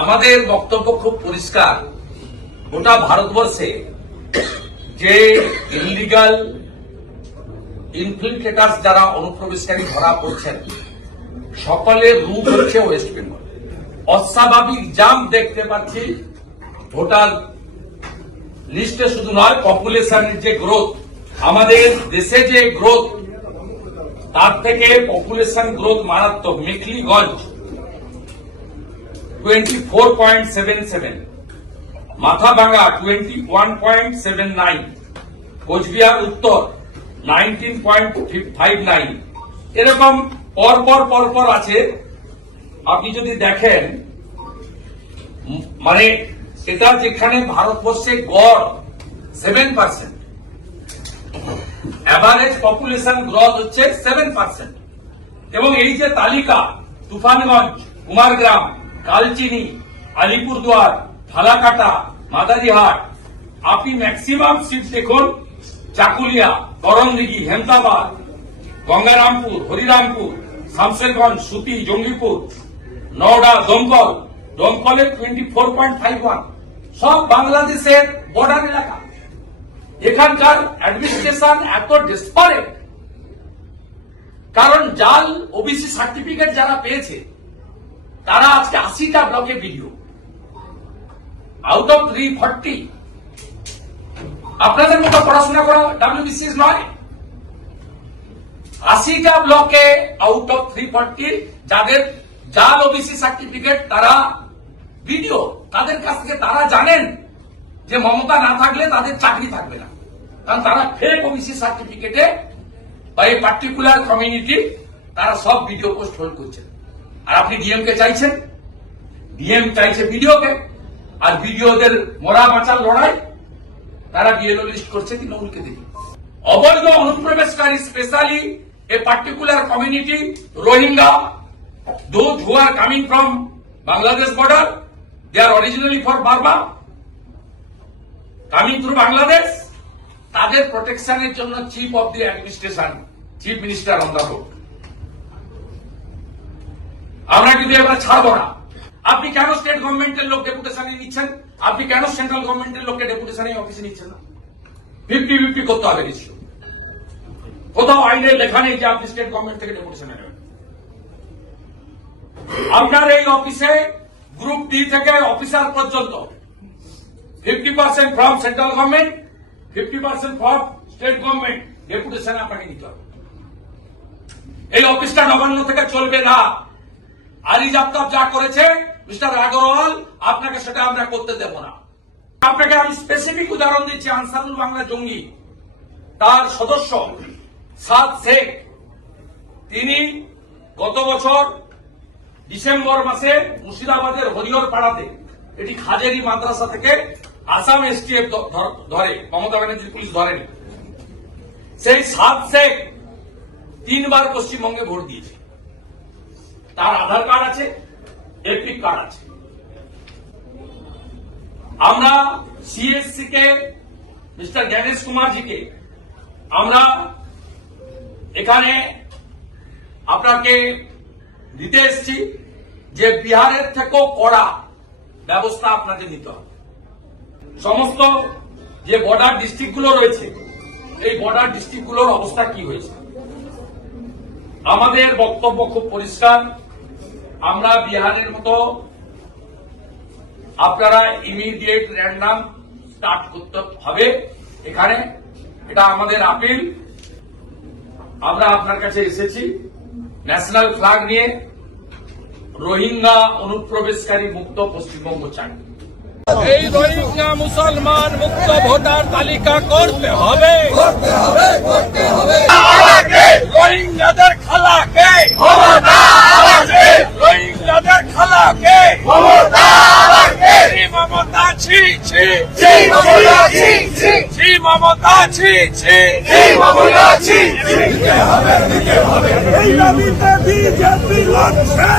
আমাদের বক্তব্য খুব পরিষ্কার। গোটা ভারতবর্ষে যে ইলিগাল ইনফিল্ট্রেটার্স যারা অনুপ্রবেশকারী ধরা পড়ছেন, সকলের রূপ হচ্ছে ওয়েস্ট বেঙ্গল। অস্বাভাবিক জাম্প দেখতে পাচ্ছি ভোটার লিস্টে, শুধু নয় পপুলেশনের যে গ্রোথ, আমাদের দেশে যে গ্রোথ, তার থেকে পপুলেশন গ্রোথ মারাত্মক। মেখলিগঞ্জ 24.77, মাথাভাঙ্গা 21.79, কোচবিহার উত্তর 19.59, এরকম পরপর আছে। আপনি যদি দেখেন, মানে এটা যেখানে ভারতবর্ষে গড় 7%, এভারেজ পপুলেশন গ্রোথ হচ্ছে 7%, এবং এই যে তালিকা, তুফানগঞ্জ, কুমারগ্রাম, কালচিনি, আলিপুরদুয়ার, ফালাকাটা, মাদারিহাট, আপনি ম্যাক্সিমাম সিট দেখুন চাকুলিয়া, করণদিঘি, হেমতাবাদ, গঙ্গারামপুর, হরিরামপুর, শামশেরগঞ্জ, সুতি, জঙ্গিপুর, নওডা, দমকলে 24.51, সব বাংলাদেশের বর্ডার এলাকা। এখানকার অ্যাডমিনিস্ট্রেশন এত ডেসপারেট, কারণ জাল ওবিসি সার্টিফিকেট যারা পেয়েছে তারা আজকে 80টা ব্লকে ভিডিও, আউট অফ 340। আপনাদের মতো পড়াশোনা করা ডাব্লিউবিসিএস নয়। 80টা ব্লকে আউট অফ 340 যাদের জাল ওবিসি সার্টিফিকেট, তারা ভিডিও, তাদের কাছ থেকে তারা জানেন যে মমতা না থাকলে তাদের চাকরি থাকবে না, কারণ তারা ফেক ওবিসি সার্টিফিকেটে বা এই পার্টিকুলার কমিউনিটি তারা সব ভিডিও পোস্ট হোল্ড করছেন। আর আপনি ডিএম কে চাইছেন, ডিএম চাইছে ভিডিওকে, আর ভিডিওদের মরা বাঁচার লড়াই তারা বিএলও লিস্ট করছে তৃণমূলকে দেখি। অবৈধ অনুপ্রবেশকারী, specially a particular community Rohingya, those who are coming from Bangladesh border, they are originally for Burma, coming through Bangladesh, তাদের প্রোটেকশনের জন্য chief of the administration, chief minister on the road. আমরা কিন্তু এবার ছাড়বো না। আপনি কেন স্টেট গভর্নমেন্টের লোক ডেপুটেশনে নিচ্ছেন? আপনি কেন সেন্ট্রাল গভর্নমেন্টের লোককে ডেপুটেশনে অফিসে নিচ্ছেন না? 50-50 করতে হবে নিশ্চয়। কোথাও আইনে লেখা নেই যে আপনি স্টেট গভর্নমেন্ট থেকে ডেপুটেশনে নেবেন। আপনার এই অফিসে গ্রুপ ডি থেকে অফিসার পর্যন্ত 50% from central government, 50% from state government, deputation আপনাকে নিতে হবে। এই অফিসটা নবান্ন থেকে চলবে না। আরিজ আফতাব যা করেছে মিস্টার আগরওয়াল, আপনাকে সেটা আমরা করতে দেব না। আপনাকে আমি স্পেসিফিক উদাহরণ দিচ্ছি। আনসারুল বাংলা জঙ্গি, তার সদস্য সাদ শেখ, তিনি গত বছর ডিসেম্বর মাসে মুর্শিদাবাদের হরিহর পাড়াতে, এটি খাজেরি মাদ্রাসা থেকে আসাম এসটিএফ ধরে, মমতা ব্যানার্জির পুলিশ ধরেনি। সেই সাদ শেখ 3 বার পশ্চিমবঙ্গে ভোট দিয়েছে। তার আধার কার্ড আছে, এপিক কার্ড আছে। আমরা সিএসসি কে, মিস্টার জ্ঞানেশ কুমারজিকে আমরা এখানে আপনাকে দিতে এসেছি যে বিহারের থেকেও কড়া ব্যবস্থা আপনাকে নিতে হবে। সমস্ত যে বর্ডার ডিস্ট্রিক্টগুলো রয়েছে, এই বর্ডার ডিস্ট্রিক্টগুলোর অবস্থা কি হয়েছে? আমাদের বক্তব্য খুব পরিষ্কার। আমরা বিহারের মতো আপনারা ইমিডিয়েট র্যান্ডাম স্টার্ট করতে হবে এখানে, এটা আমাদের আপিল। আমরা আপনার কাছে এসেছি ন্যাশনাল ফ্ল্যাগ নিয়ে, রোহিঙ্গা অনুপ্রবেশকারী মুক্ত পশ্চিমবঙ্গ চাই। এই রোহিঙ্গা মুসলমান মুক্ত ভোটার তালিকা করতে হবে, রোহিঙ্গাদের খালাকে, রোহিঙ্গাদের খালাকে মমতা ছি ছি, মমতা ছি ছি, এই দাবিতে বিজেপি লড়ছে।